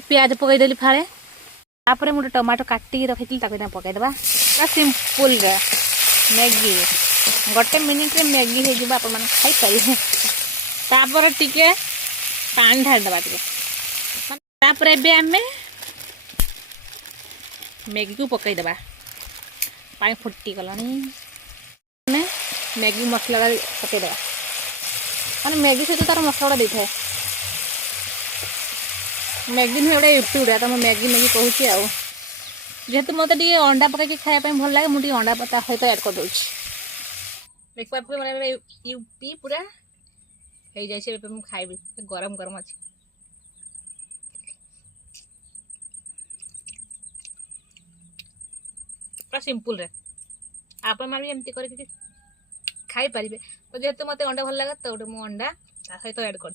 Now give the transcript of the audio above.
प्याज पकईदेली फाड़े तापर मुझे टमाटो काटिकी रखी पकईदेवा पूरा सिंपल रे मैगी गोटे मिनिट रे मैगी हो खाई तापर टिके पानी ढालीदेवा तापर आम मैगी को पकईदेवा पानी फुटी गलानी मैगी मसला पकईदेवा मैंने मैगी सहित तार मसला दे था मैगी नुहे गोटे यूट्यूब उड़ा तो मैगी मैगी कहूँ जेहेतु मत अंडा पकई खायापी भल लगे मुझे अंडा पता सहित ऐड कर दूँ देख पारे मैंने यूपी पूरा हो जाए खाइबी गरम गरम अच्छे पूरा सिंपल रे आपण मैंने एमती कर खाई पारे तो जेहेतु मत अंडा भल लगे तो गोटे मुझे अंडा सहित ऐड कर